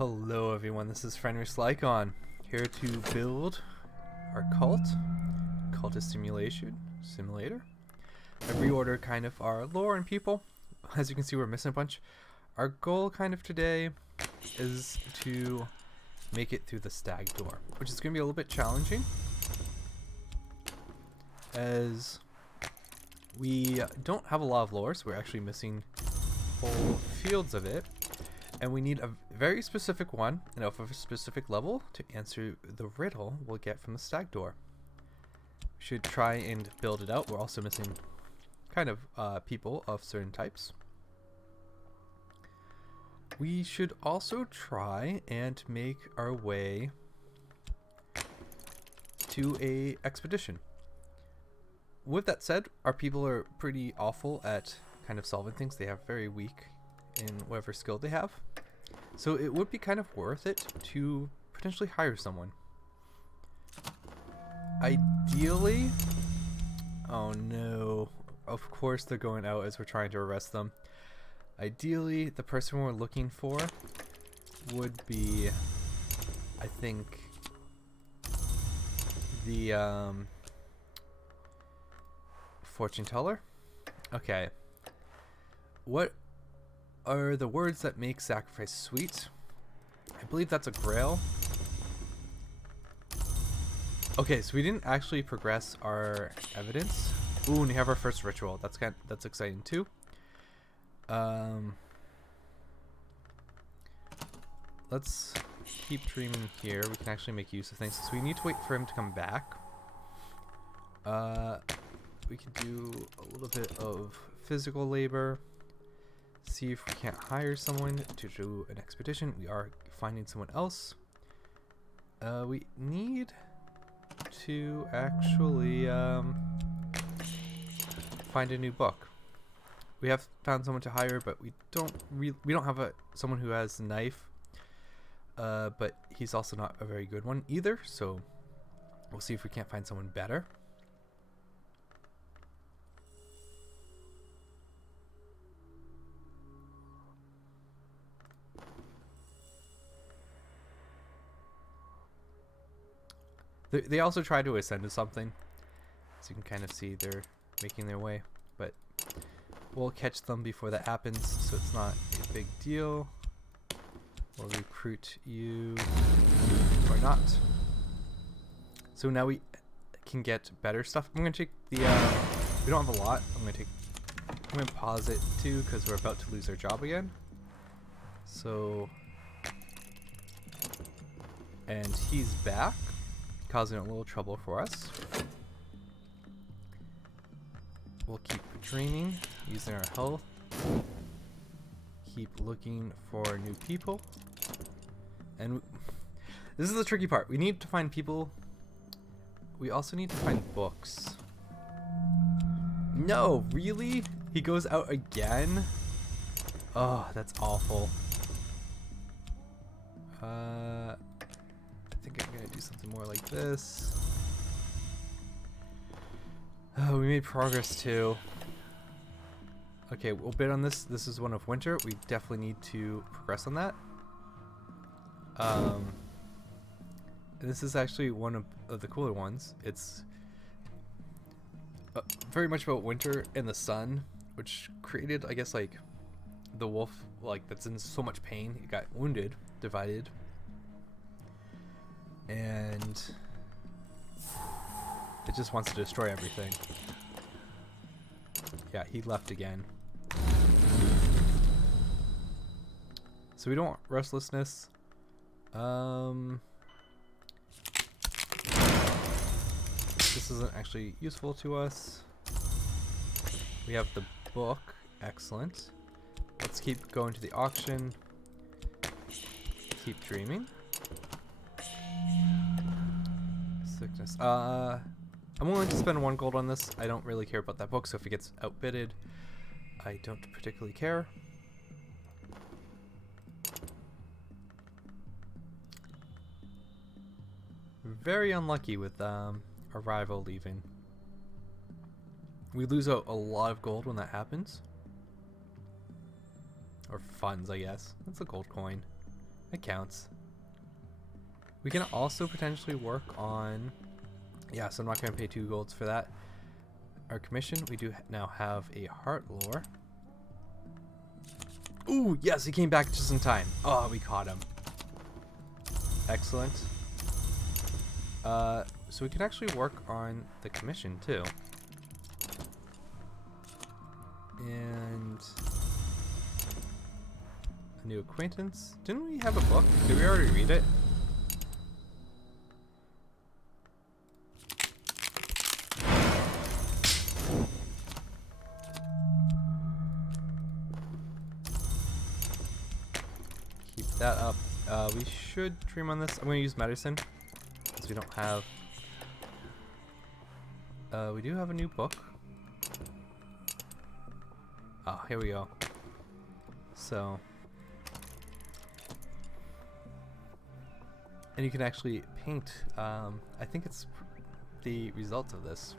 Hello everyone, this is Fenrir here to build our Cultist Simulator. I reordered kind of our lore and people. As you can see, we're missing a bunch. Our goal kind of today is to make it through the stag door, which is going to be a little bit challenging as we don't have a lot of lore, so we're actually missing whole fields of it. And we need a very specific one, and of a specific level, to answer the riddle we'll get from the stag door. We should try and build it out. We're also missing kind of people of certain types. We should also try and make our way to a expedition. With that said, our people are pretty awful at kind of solving things. They have very weak in whatever skill they have. So it would be kind of worth it to potentially hire someone. Ideally, oh no, of course they're going out as we're trying to arrest them. Ideally, the person we're looking for would be, I think, the fortune teller. Okay. What are the words that make sacrifice sweet? I believe that's a grail. Okay, so we didn't actually progress our evidence. Ooh, and we have our first ritual. That's exciting too. Let's keep dreaming here. We can actually make use of things. So we need to wait for him to come back. We can do a little bit of physical labor. See if we can't hire someone to do an expedition. We are finding someone else. We need to actually find a new book. We have found someone to hire, but we don't have someone who has a knife. But he's also not a very good one either. So we'll see if we can't find someone better. They also try to ascend to something, so you can kind of see they're making their way, but we'll catch them before that happens, so it's not a big deal. We'll recruit you or not. So now we can get better stuff. I'm gonna take the we don't have a lot. I'm gonna pause it too because we're about to lose our job again. So, and he's back, causing a little trouble for us. We'll keep dreaming, using our health. Keep looking for new people. And this is the tricky part. We need to find people. We also need to find books. No, really? He goes out again? Oh, that's awful. I think I'm gonna do something more like this. Oh, we made progress too. Okay, we'll bid on this. This is one of winter. We definitely need to progress on that. This is actually one of the cooler ones. It's very much about winter and the sun, which created, I guess, like the wolf, like that's in so much pain. It got wounded, divided. And it just wants to destroy everything. Yeah, he left again. So we don't want restlessness. This isn't actually useful to us. We have the book. Excellent. Let's keep going to the auction. Keep dreaming. Sickness. I'm willing to spend 1 gold on this. I don't really care about that book, so if it gets outbidded, I don't particularly care. Very unlucky with our rival leaving. We lose out a lot of gold when that happens. Or funds, I guess. That's a gold coin. It counts. We can also potentially work on... Yeah, so I'm not going to pay 2 golds for that. Our commission, we do now have a heart lore. Ooh, yes, he came back just in time. Oh, we caught him. Excellent. So we can actually work on the commission too. And a new acquaintance. Didn't we have a book? Did we already read it? Keep that up. We should dream on this. I'm going to use medicine because we don't have... we do have a new book. Oh, here we go. So... And you can actually paint. I think it's the results of this.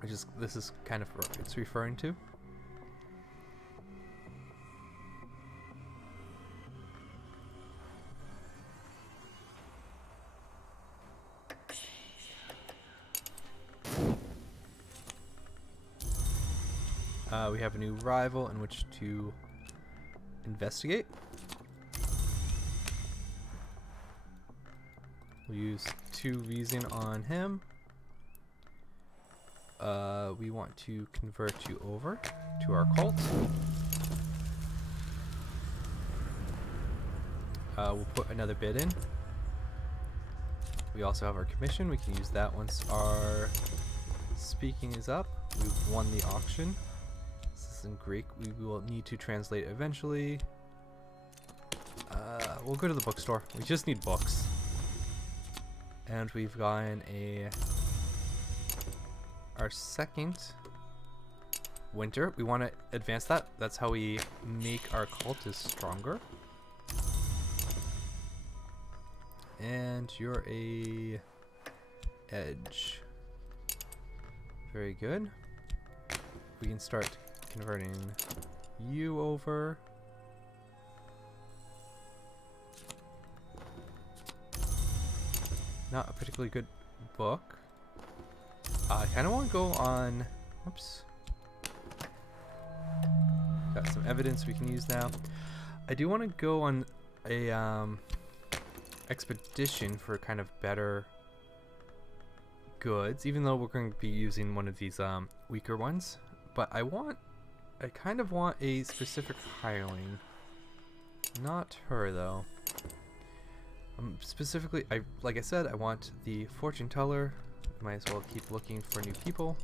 Which is, this is kind of what it's referring to. We have a new rival in which to investigate. We'll use 2 reason on him. We want to convert you over to our cult. We'll put another bid in. We also have our commission. We can use that once our speaking is up. We've won the auction. This is in Greek. We will need to translate eventually. We'll go to the bookstore. We just need books. And we've gotten our second winter. We want to advance that. That's how we make our cultists stronger. And you're a edge. Very good. We can start converting you over. Not a particularly good book. I kind of want to go on... Oops. Got some evidence we can use now. I do want to go on a expedition for kind of better goods, even though we're going to be using one of these weaker ones. But I kind of want a specific hireling. Not her though. Specifically, like I said, I want the fortune teller. Might as well keep looking for new people.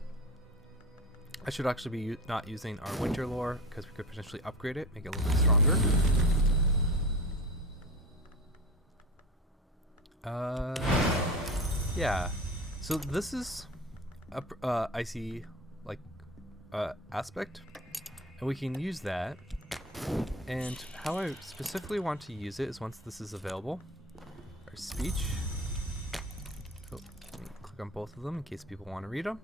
I should actually be not using our winter lore because we could potentially upgrade it, make it a little bit stronger. Yeah. So this is a icy like aspect, and we can use that. And how I specifically want to use it is once this is available. Our speech. Oh, let me click on both of them in case people want to read them.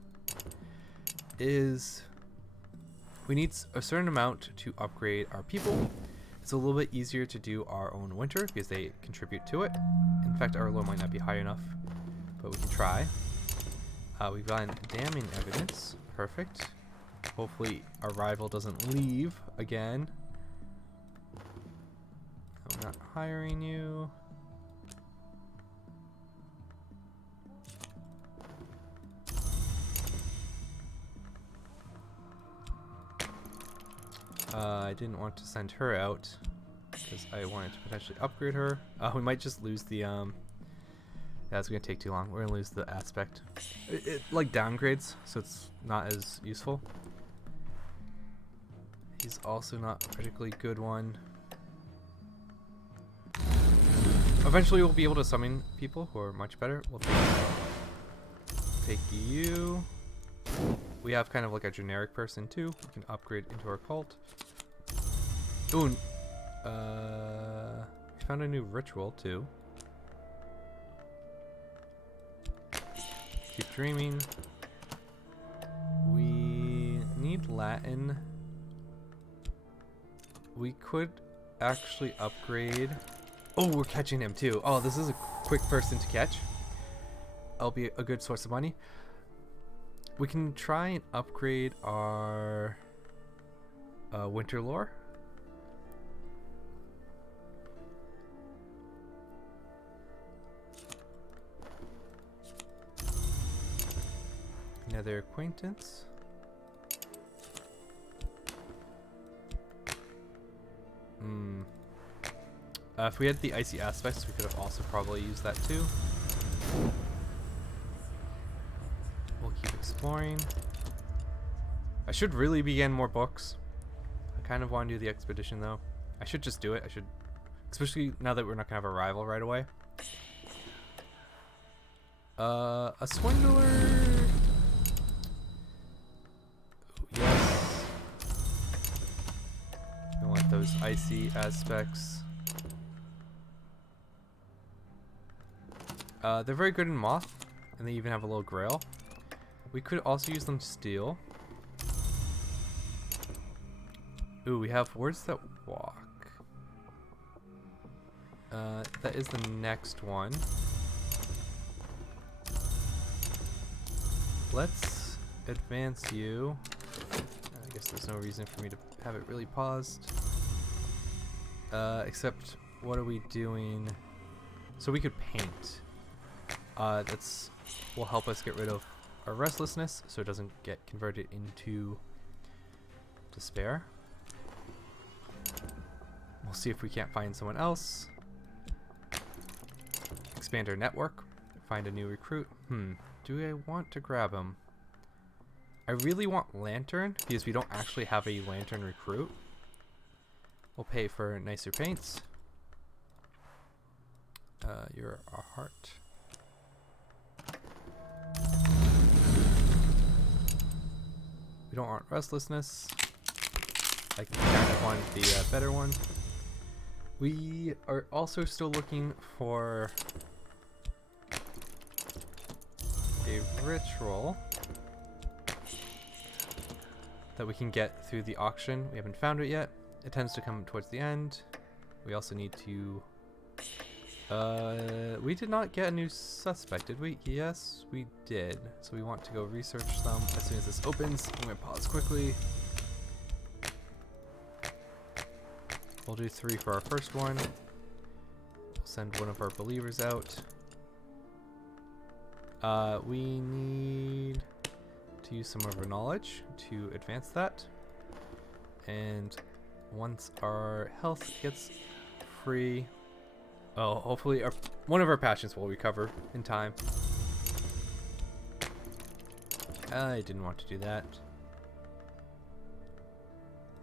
Is we need a certain amount to upgrade our people. It's a little bit easier to do our own winter because they contribute to it. In fact, our lore might not be high enough, but we can try. We've gotten damning evidence. Perfect. Hopefully our rival doesn't leave again. I'm not hiring you. I didn't want to send her out because I wanted to potentially upgrade her. We might just lose the yeah, it's gonna take too long. We're gonna lose the aspect. It like downgrades, so it's not as useful. He's also not a particularly good one. Eventually we'll be able to summon people who are much better. We'll take you. We have kind of like a generic person too. We can upgrade into our cult. Ooh, we found a new ritual too. Keep dreaming. We need Latin. We could actually upgrade Oh, we're catching him too. Oh, this is a quick person to catch. That'll be a good source of money. We can try and upgrade our winter lore. Another acquaintance. If we had the icy aspects, we could have also probably used that too. We'll keep exploring. I should really be getting more books. I kind of want to do the expedition though. I should just do it. I should, especially now that we're not gonna have a rival right away. A swindler. Yes. We want those icy aspects. They're very good in moth, and they even have a little grail. We could also use them to steal. Ooh, we have words that walk. That is the next one. Let's advance you. I guess there's no reason for me to have it really paused. Except, what are we doing? So we could paint. That's will help us get rid of our restlessness, so it doesn't get converted into despair. We'll see if we can't find someone else. Expand our network. Find a new recruit. Do I want to grab him? I really want Lantern, because we don't actually have a Lantern recruit. We'll pay for nicer paints. You're a heart. We don't want restlessness. I kind of want the better one. We are also still looking for a ritual that we can get through the auction. We haven't found it yet. It tends to come towards the end. We also need to... we did not get a new suspect, did we? Yes, we did. So we want to go research them as soon as this opens. I'm going to pause quickly. We'll do 3 for our first one. We'll send one of our believers out. We need to use some of our knowledge to advance that. And once our health gets free... Oh, hopefully one of our passions will recover in time. I didn't want to do that.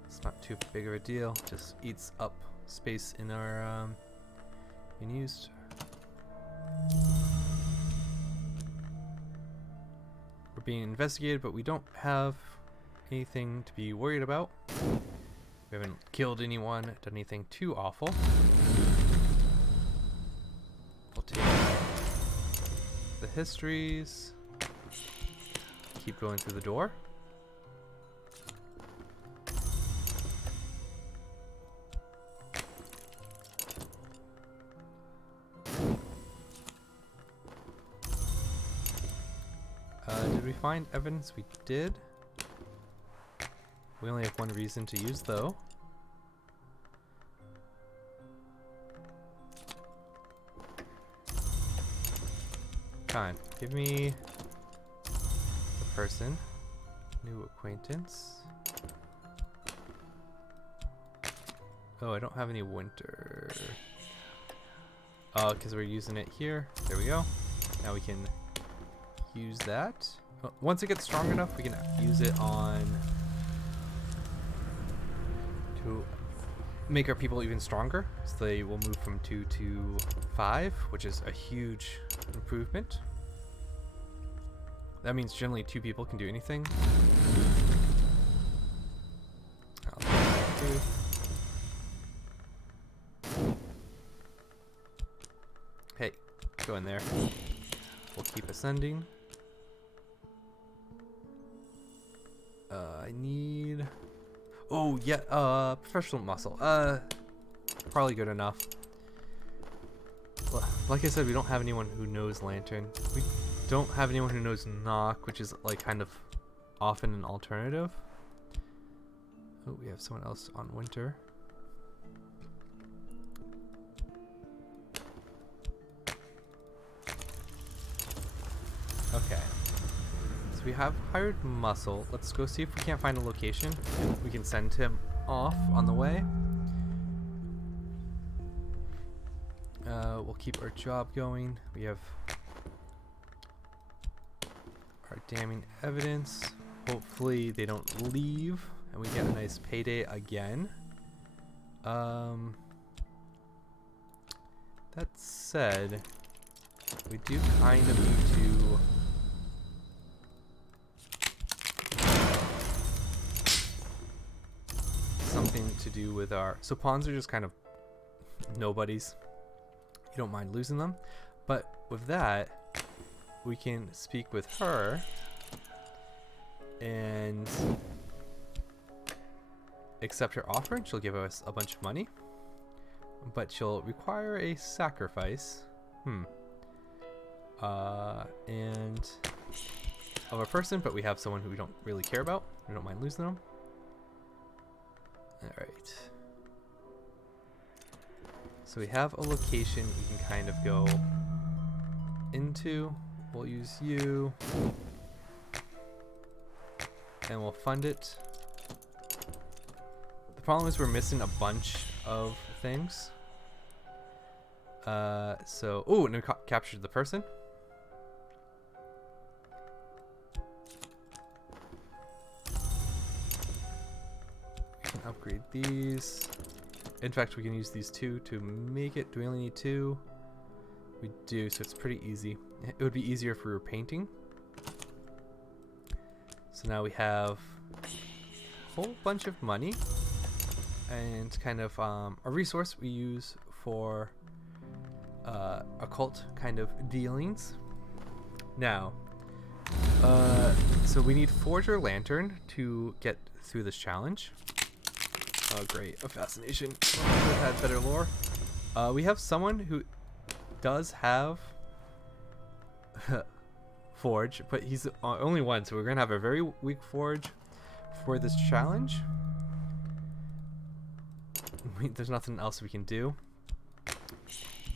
It's not too big of a deal. Just eats up space in our unused. We're being investigated, but we don't have anything to be worried about. We haven't killed anyone, done anything too awful. We'll take the histories. Keep going through the door. Did we find evidence? We did. We only have one reason to use, though. Fine. Give me the person. New acquaintance. Oh, I don't have any winter. Oh, because we're using it here. There we go. Now we can use that. Once it gets strong enough, we can use it on to make our people even stronger. So they will move from 2 to 5, which is a huge improvement. That means generally 2 people can do anything. Hey, go in there. We'll keep ascending. I need... Oh, yeah, professional muscle. Probably good enough. like I said, we don't have anyone who knows lantern. We don't have anyone who knows knock, which is like kind of often an alternative. Oh, we have someone else on winter. Okay. So we have hired Muscle. Let's go see if we can't find a location. We can send him off on the way. We'll keep our job going. We have our damning evidence. Hopefully they don't leave and we get a nice payday again. That said, we do kind of need to something to do with our, so pawns are just kind of nobodies. You don't mind losing them, but with that we can speak with her and accept her offer, and she'll give us a bunch of money, but she'll require a sacrifice and of a person, but we have someone who we don't really care about. We don't mind losing them. Alright, so we have a location we can kind of go into. We'll use you and we'll fund it. The problem is we're missing a bunch of things. Oh, and we captured the person. We can upgrade these. In fact, we can use these two to make it. Do we only need two? We do, so it's pretty easy. It would be easier if we were painting. So now we have a whole bunch of money and kind of a resource we use for occult kind of dealings. Now, so we need Forger Lantern to get through this challenge. Oh great, a fascination. Could have had better lore. We have someone who does have Forge, but he's only one, so we're gonna have a very weak Forge for this challenge. There's nothing else we can do.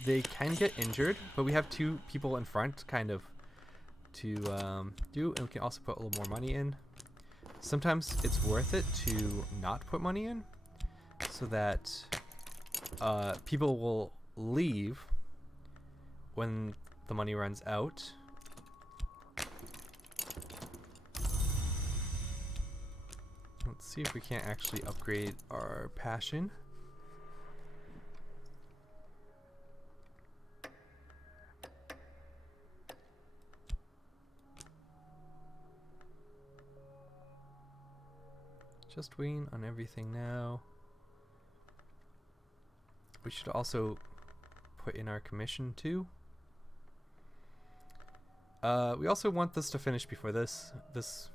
They can get injured, but we have two people in front kind of to do, and we can also put a little more money in. Sometimes it's worth it to not put money in so that people will leave when the money runs out. Let's see if we can't actually upgrade our passion. Just waiting on everything now. We should also put in our commission too. We also want this to finish before this. This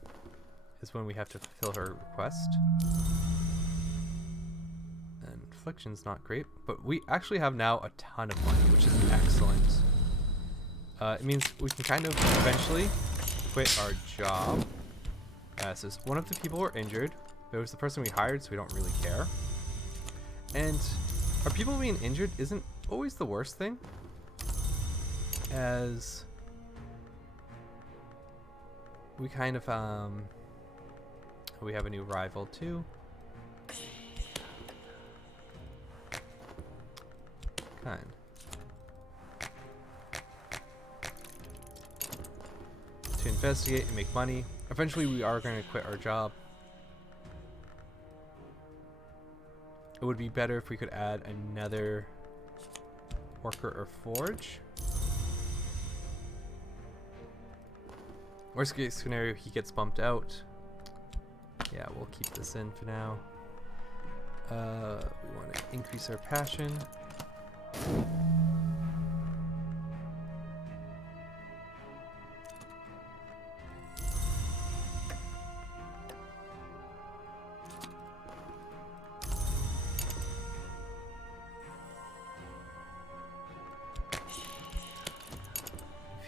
is when we have to fulfill her request. And affliction's not great, but we actually have now a ton of money, which is excellent. It means we can kind of eventually quit our job. So one of the people were injured. It was the person we hired, so we don't really care. And our people being injured isn't always the worst thing, as we kind of we have a new rival too. Kind. To investigate and make money. Eventually we are going to quit our job. It would be better if we could add another worker or forge. Worst case scenario, he gets bumped out. Yeah, we'll keep this in for now. We want to increase our passion.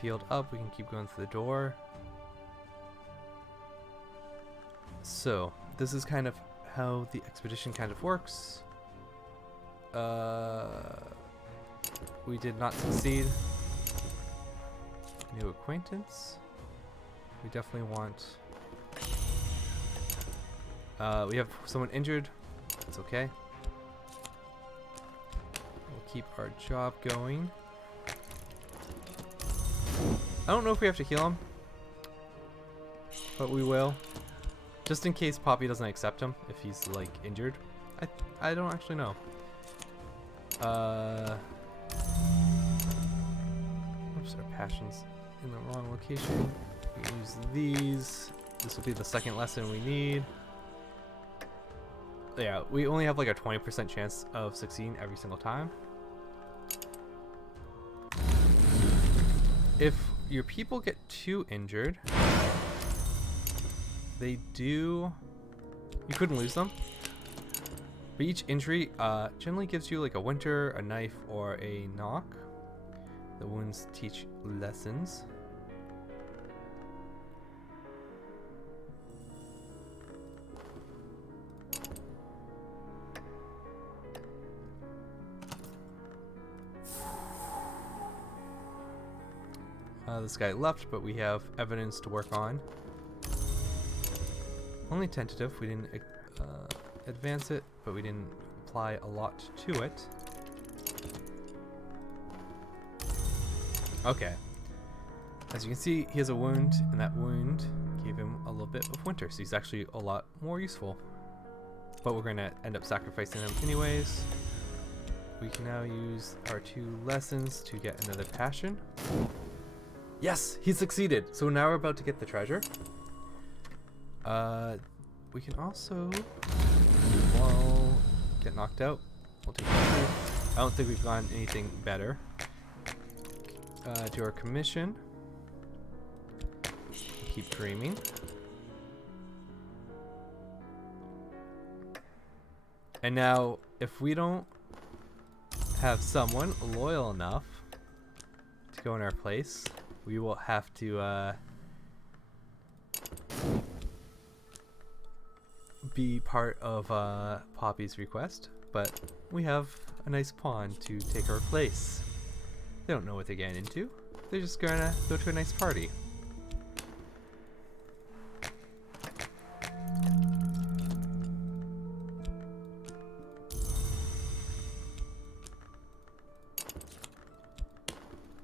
healed up, we can keep going through the door. So, this is kind of how the expedition kind of works. We did not succeed. New acquaintance. We definitely want... we have someone injured. It's okay. We'll keep our job going. I don't know if we have to heal him, but we will. Just in case Poppy doesn't accept him if he's like injured. I don't actually know. Oops, our passion's in the wrong location. We can use these. This will be the second lesson we need. Yeah, we only have like a 20% chance of succeeding every single time. If your people get too injured, they do... You couldn't lose them. But each injury generally gives you like a winter, a knife, or a knock. The wounds teach lessons. This guy left, but we have evidence to work on. Only tentative. We didn't advance it, but we didn't apply a lot to it. Okay. As you can see, he has a wound, and that wound gave him a little bit of winter, so he's actually a lot more useful. But we're going to end up sacrificing him anyways. We can now use our 2 lessons to get another passion. Yes, he succeeded. So now we're about to get the treasure. We can also, well, get knocked out. We'll take it. I don't think we've gotten anything better. Do our commission. Keep dreaming. And now, if we don't have someone loyal enough to go in our place, we will have to be part of Poppy's request, but we have a nice pawn to take our place. They don't know what they're getting into. They're just gonna go to a nice party.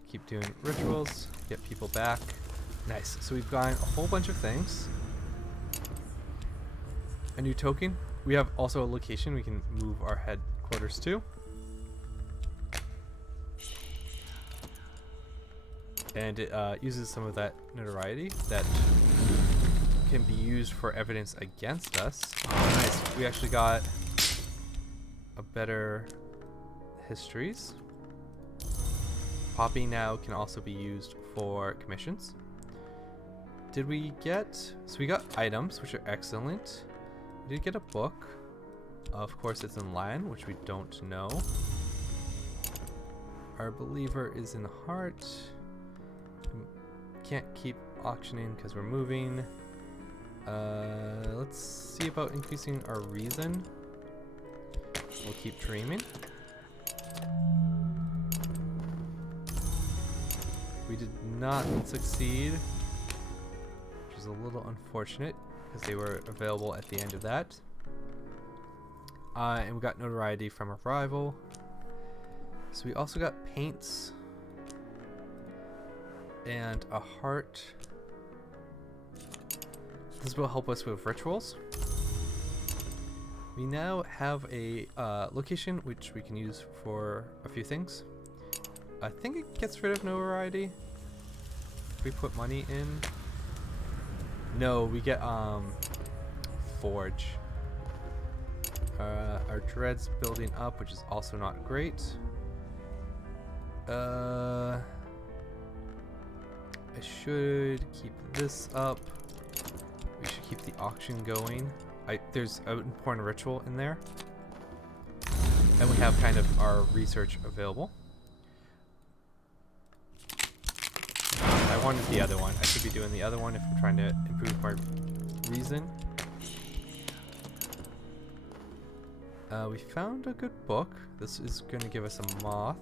Keep doing rituals, get people back. Nice. So we've gotten a whole bunch of things. A new token. We have also a location we can move our headquarters to. And it uses some of that notoriety that can be used for evidence against us. Oh, nice. We actually got a better histories. Poppy now can also be used for commissions. Did we get... So we got items, which are excellent. We did get a book. Of course, it's in Latin, which we don't know. Our believer is in heart. Can't keep auctioning because we're moving. Let's see about increasing our reason. We'll keep dreaming. We did not succeed, which is a little unfortunate because they were available at the end of that. And we got notoriety from a rival. So we also got paints and a heart. This will help us with rituals. We now have a location which we can use for a few things. I think it gets rid of notoriety if we put money in. No, we get forge. Our dread's building up, which is also not great. I should keep this up. We should keep the auction going. There's an important ritual in there. And we have kind of our research available. I wanted the other one. I should be doing the other one if I'm trying to improve my reason. We found a good book. This is going to give us a moth.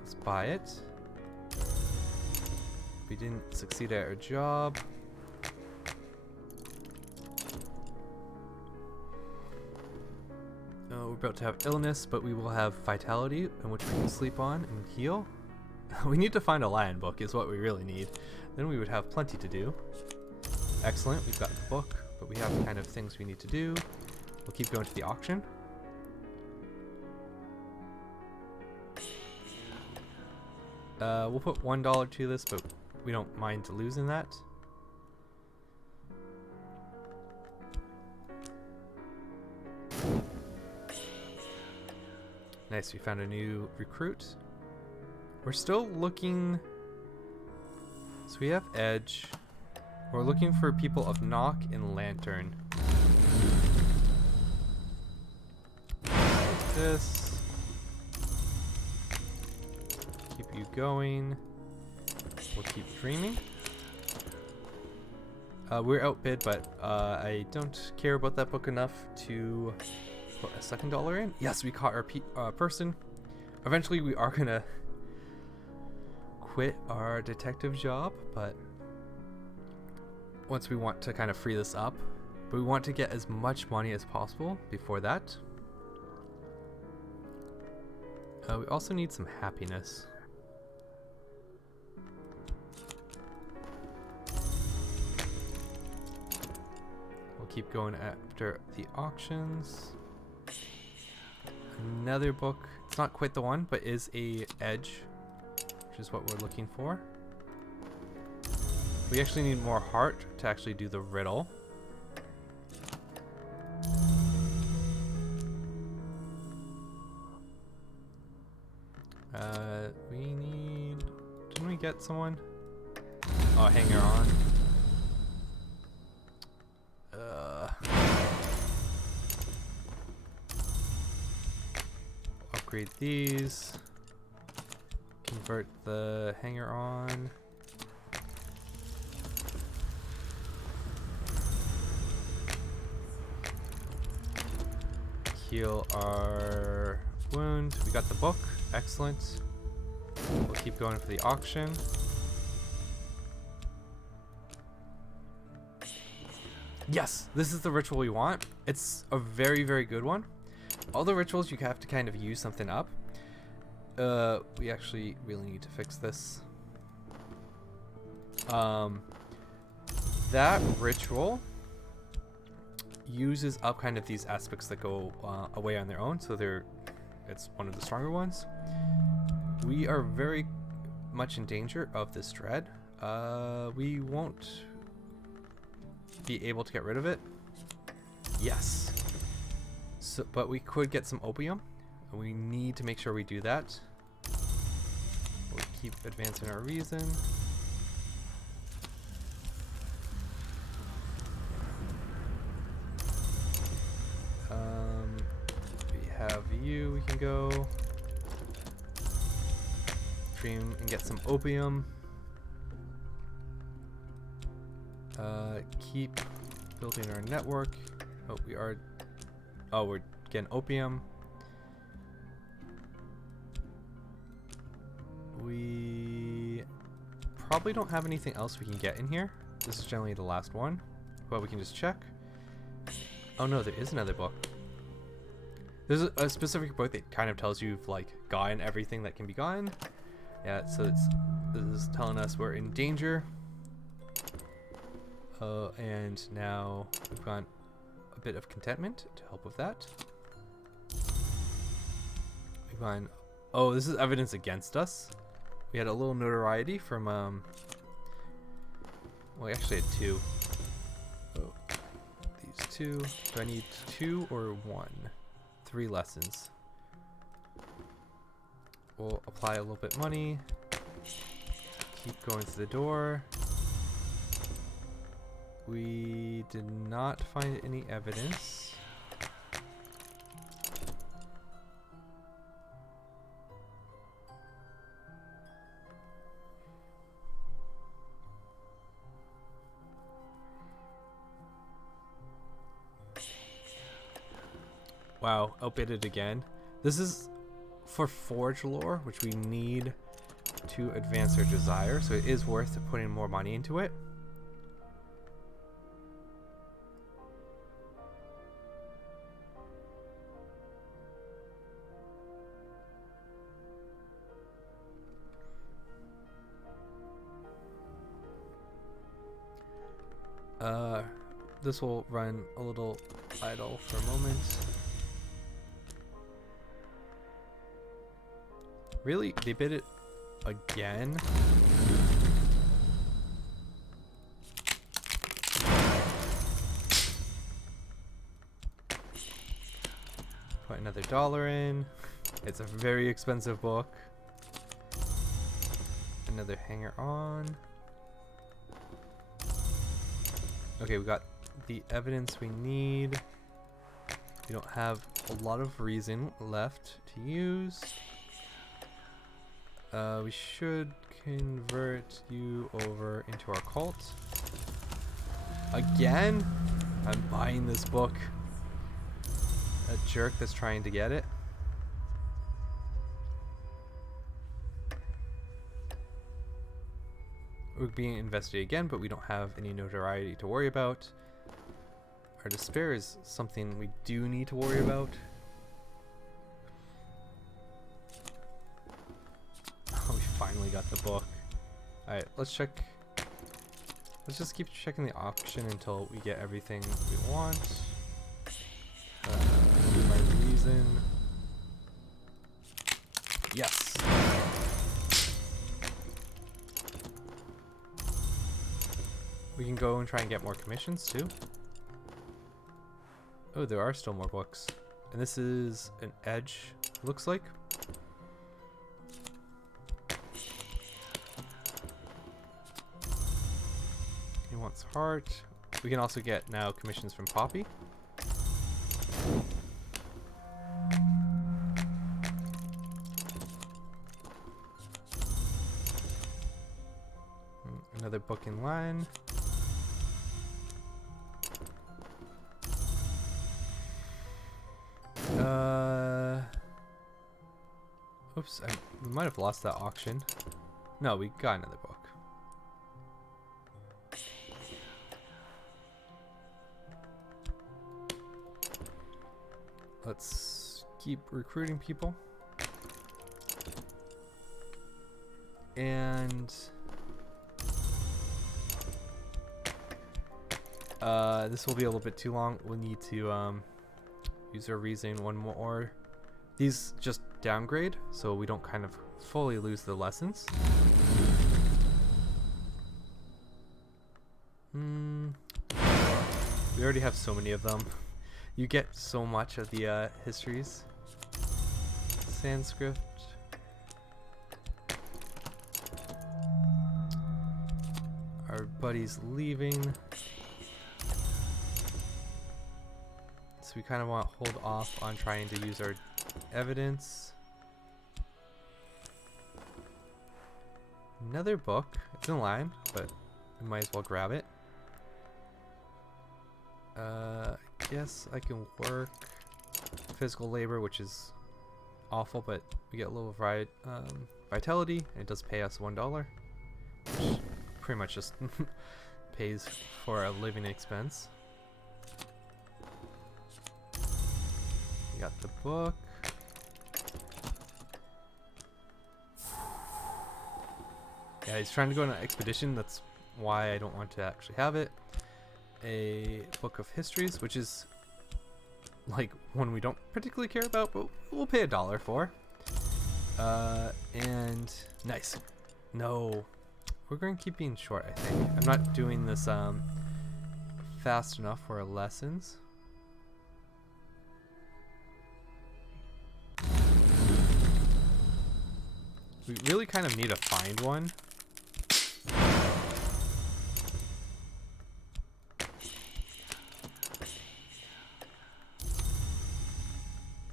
Let's buy it. We didn't succeed at our job. We're about to have illness, but we will have vitality, in which we can sleep on and heal. We need to find a lion book is what we really need. Then we would have plenty to do. Excellent, we've got the book, but we have kind of things we need to do. We'll keep going to the auction. We'll put $1 to this, but we don't mind losing that. Nice, we found a new recruit. We're still looking. So we have Edge. We're looking for people of Knock and Lantern. Like this. Keep you going. We'll keep dreaming. We're outbid, but I don't care about that book enough to put a second dollar in. Yes, we caught our person. Eventually, we are gonna quit our detective job, but once we want to kind of free this up, but we want to get as much money as possible before that. We also need some happiness. We'll keep going after the auctions. Another book. It's not quite the one, but is a Edge, which is what we're looking for. We actually need more heart to actually do the riddle. We need... Didn't we get someone? Oh, hanger on. Upgrade these. Convert the hanger on. Heal our wound. We got the book. Excellent. We'll keep going for the auction. Yes, this is the ritual we want. It's a very, very good one. All the rituals, you have to kind of use something up. We actually really need to fix this. That ritual uses up kind of these aspects that go away on their own, so it's one of the stronger ones. We are very much in danger of this dread. We won't be able to get rid of it. Yes. So, but we could get some opium. We need to make sure we do that. We'll keep advancing our reason. We have you. We can go dream and get some opium. Keep building our network. Oh, we're getting opium. We probably don't have anything else we can get in here. This is generally the last one, but we can just check. Oh no, there is another book. There's a specific book that kind of tells you you've like gotten everything that can be gotten. Yeah, so this is telling us we're in danger. And now we've got a bit of contentment to help with that. We've gone. Oh, this is evidence against us. We had a little notoriety from well, we actually had two. Oh, these two. Do I need 2 or 1? 3 lessons. We'll apply a little bit money. Keep going to the door. We did not find any evidence. Wow, outbid it again. This is for forge lore, which we need to advance our desire, so it is worth putting more money into it. This will run a little idle for a moment. Really? They bid it again? Put another $1 in. It's a very expensive book. Another hanger on. Okay, we got the evidence we need. We don't have a lot of reason left to use. We should convert you over into our cult. Again? I'm buying this book. A jerk that's trying to get it. We're being investigated again, but we don't have any notoriety to worry about. Our despair is something we do need to worry about. Oh, we finally got the book. Alright, let's check. Let's just keep checking the auction until we get everything we want. My reason. Yes. We can go and try and get more commissions too. Oh, there are still more books. And this is an edge, looks like. He wants heart. We can also get now commissions from Poppy. Another book in line. Oops, we might have lost that auction. No, we got another book. Let's keep recruiting people. And this will be a little bit too long. We'll need to use our reason one more. These just downgrade, so we don't kind of fully lose the lessons. We already have so many of them. You get so much of the histories. Sanskrit. Our buddy's leaving. So we kind of want to hold off on trying to use our evidence. Another book. It's in line, but we might as well grab it. Yes, I can work physical labor, which is awful, but we get a little vitality, and it does pay us $1, which pretty much just pays for a living expense. We got the book. Yeah, he's trying to go on an expedition. That's why I don't want to actually have it. A book of histories, which is like one we don't particularly care about, but we'll pay $1 for. And nice. No, we're going to keep being short, I think. I'm not doing this fast enough for our lessons. We really kind of need to find one.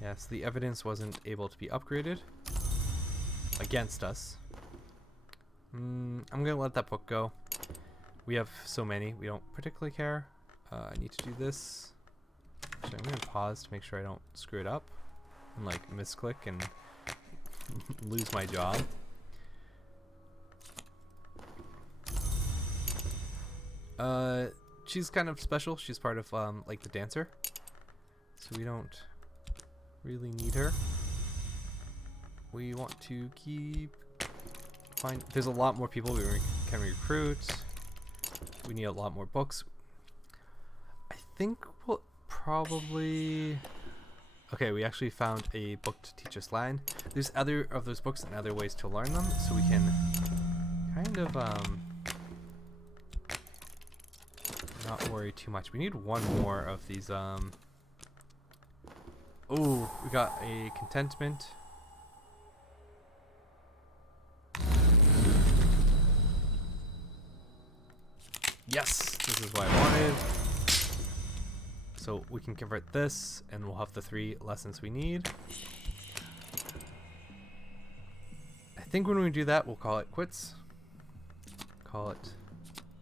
Yes, the evidence wasn't able to be upgraded against us. I'm gonna let that book go. We have so many, we don't particularly care. I need to do this. Actually, I'm gonna pause to make sure I don't screw it up and like misclick and lose my job. She's kind of special. She's part of like the dancer, so we don't really need her. We want to keep there's a lot more people we can recruit. We need a lot more books. I think we'll probably... Okay, we actually found a book to teach us Latin. There's other of those books and other ways to learn them, so we can kind of not worry too much. We need one more of these. Oh, we got a contentment. Yes, this is what I wanted. So we can convert this and we'll have the 3 lessons we need. I think when we do that, we'll call it quits. Call it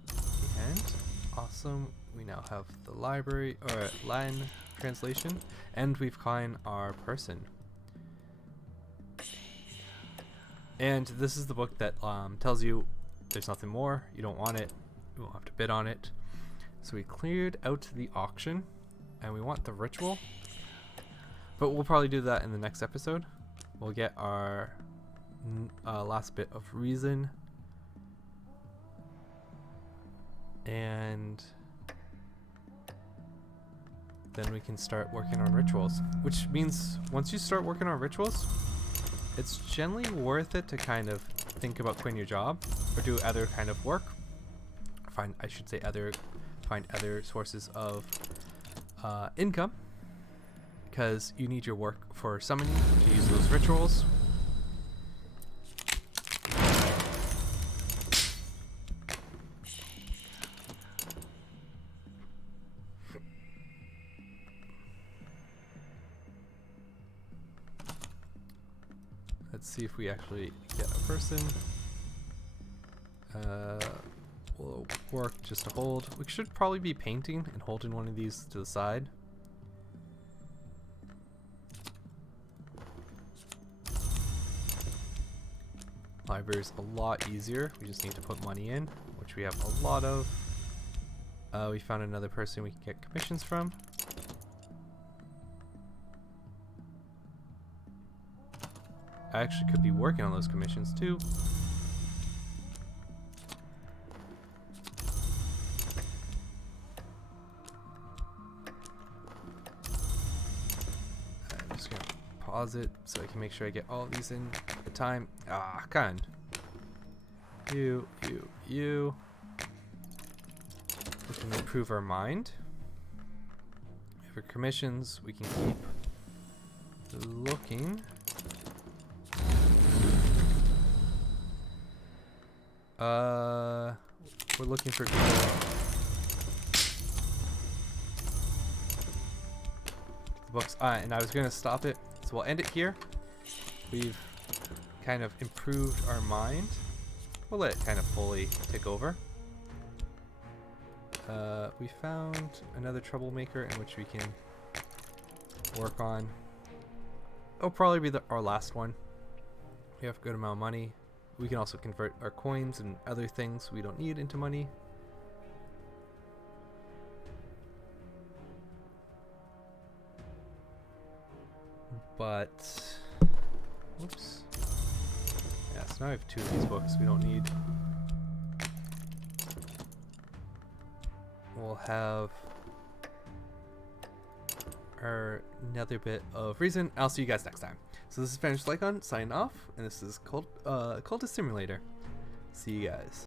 the end. Awesome. We now have the library or Latin translation, and we've climbed our person. And this is the book that tells you there's nothing more. You don't want it. We won't have to bid on it. So we cleared out the auction, and we want the ritual. But we'll probably do that in the next episode. We'll get our last bit of reason. And then we can start working on rituals. Which means once you start working on rituals, it's generally worth it to kind of think about quitting your job or do other kind of work. Find other sources of income, because you need your work for summoning to use those rituals. Let's see if we actually get a person. We'll work just to hold. We should probably be painting and holding one of these to the side. Library's a lot easier. We just need to put money in, which we have a lot of. We found another person we can get commissions from. I actually could be working on those commissions too. I'm just gonna pause it so I can make sure I get all of these in at the time. Ah, kind. You. We can improve our mind. For commissions, we can keep looking. We're looking for people. The books. And I was gonna stop it, so we'll end it here. We've kind of improved our mind. We'll let it kind of fully take over. We found another troublemaker in which we can work on. It'll probably be our last one. We have a good amount of money. We can also convert our coins and other things we don't need into money. But, whoops. Yeah, so now I have 2 of these books we don't need. We'll have another bit of reason. I'll see you guys next time. So this is Finished Lycon signing off, and this is Cultist Simulator. See you guys.